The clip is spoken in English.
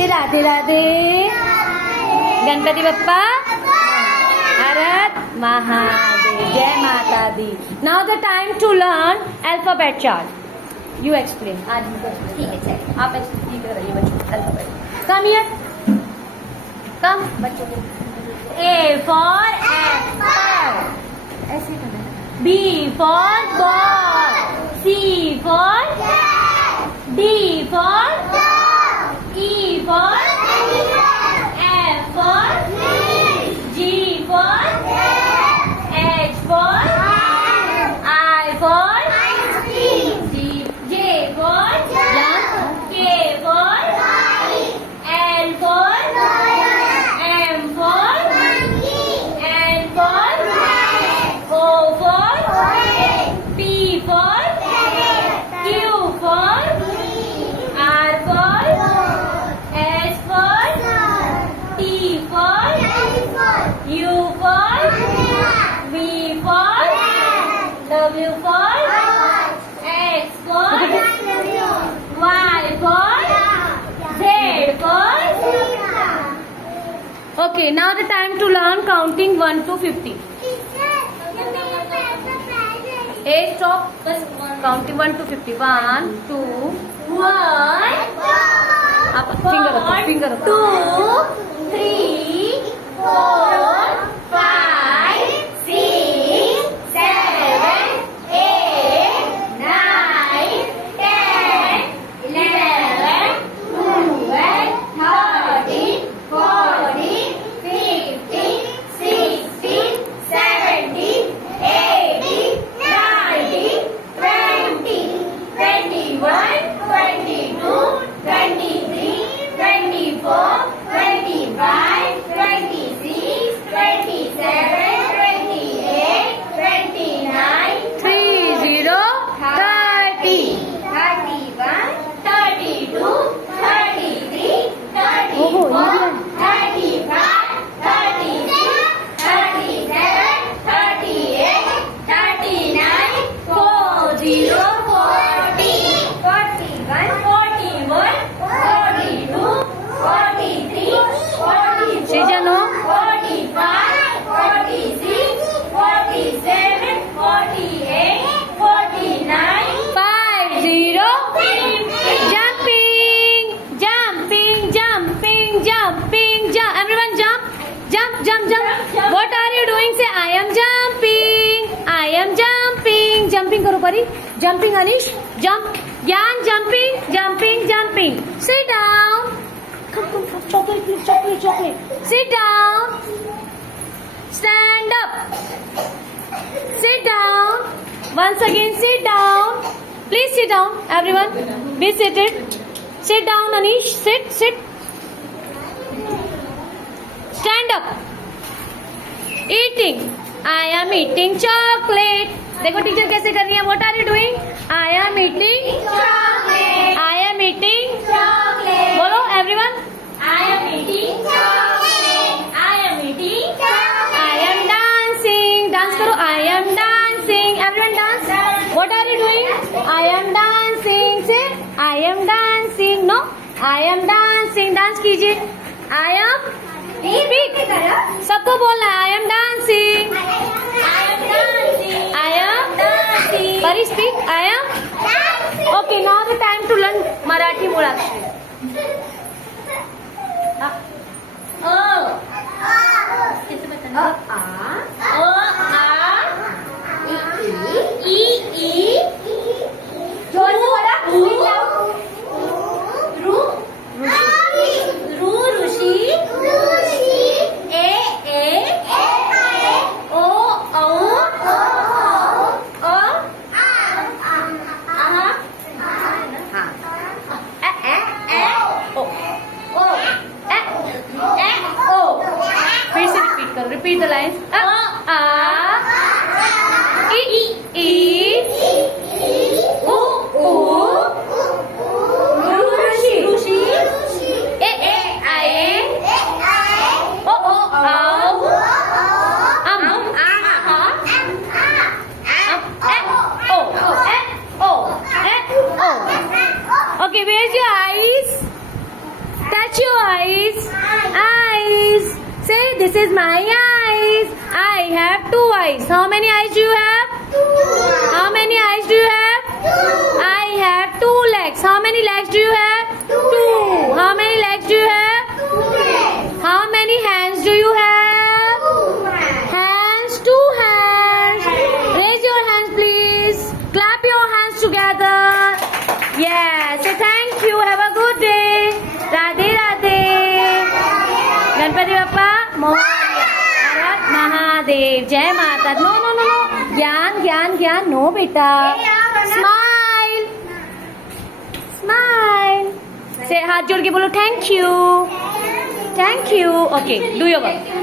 से राधे राधे. गणपति बप्पा हरत महादेव. जय माता दी. Now the time to learn alphabet chart. You explain. आज ठीक है चलिए आप एक्सप्लेन कराइए बच्चों alphabet. Come here. Come बच्चों को. A for apple. ऐसे करना. B for ball. C for cat. D for dog. E for elephant. F for fish. G for cat. H for hand. I for ice cream. J for jump. K for kite. L for lion. M for monkey. N for rat. O for orange. P for parrot. Q for R for S for T for U for V for W for X for Y for Z for. Okay, now the time to learn counting 1 to 50. Hey, stop. Counting 1 to 50. 1, 2, 1. Up, finger up. 2, 3, 4, 5, 6, 7, 8, 9, 10, 11, 12, 13, 14, 15, 16, 17, 18, 19, 20, 21, 22, 23, 24, 25, 26, 27, 28, 29, 30, 30, 31, 32, 33, 34, 35, 36, 37, 38, 39, 40, 41, 41, 42, 43, 44, 45, 46, 47, 48, 49, 50. Jumping. Everyone jump. What are you doing? Say I am jumping. Jumping करो परी. Jumping Anish. Jump. Yan jumping. Sit down. Come. Chocolate please. Sit down. Stand up. Sit down. Once again sit down. Please sit down. Everyone be seated. Sit down Anish. Sit. Stand up. Eating. I am eating chocolate. देखो teacher कैसे कर रही है. What are you doing? I am eating chocolate. I am eating chocolate. बोलो everyone. I am eating chocolate. I am eating chocolate. I am dancing. Dance करो. I am dancing. Everyone dance. What are you doing? I am dancing. Say I am dancing. No. I am dancing. Dance कीजिए. I am. Speak. सबको बोलना है. I am dancing. I am dancing. Pari speak. I am dancing. Okay, now the time to learn Marathi Mulakshay. जोर से बोला. Repeat the lines. Okay, where's your eyes? Touch Touch your eyes. Eyes. Say, this is my eyes. I have 2 eyes. How many eyes do you have? 2. How many eyes do you have? 2. I have 2 legs. How many legs do you have? 2. How many legs do you have? 2 legs. How many hands do you have? 2 hands. Hands, 2 hands. Raise your hands, please. Clap your hands together. Yes. Say thank you. Have a good day. Radhe Radhe. Ganpati Bappa Moria. Bharat Mahadev. Jai Mata. No. Gyan. No, beta. Smile. Smile. Say हाथ जोड़ के बोलो thank you. Thank you. Okay. Do your work.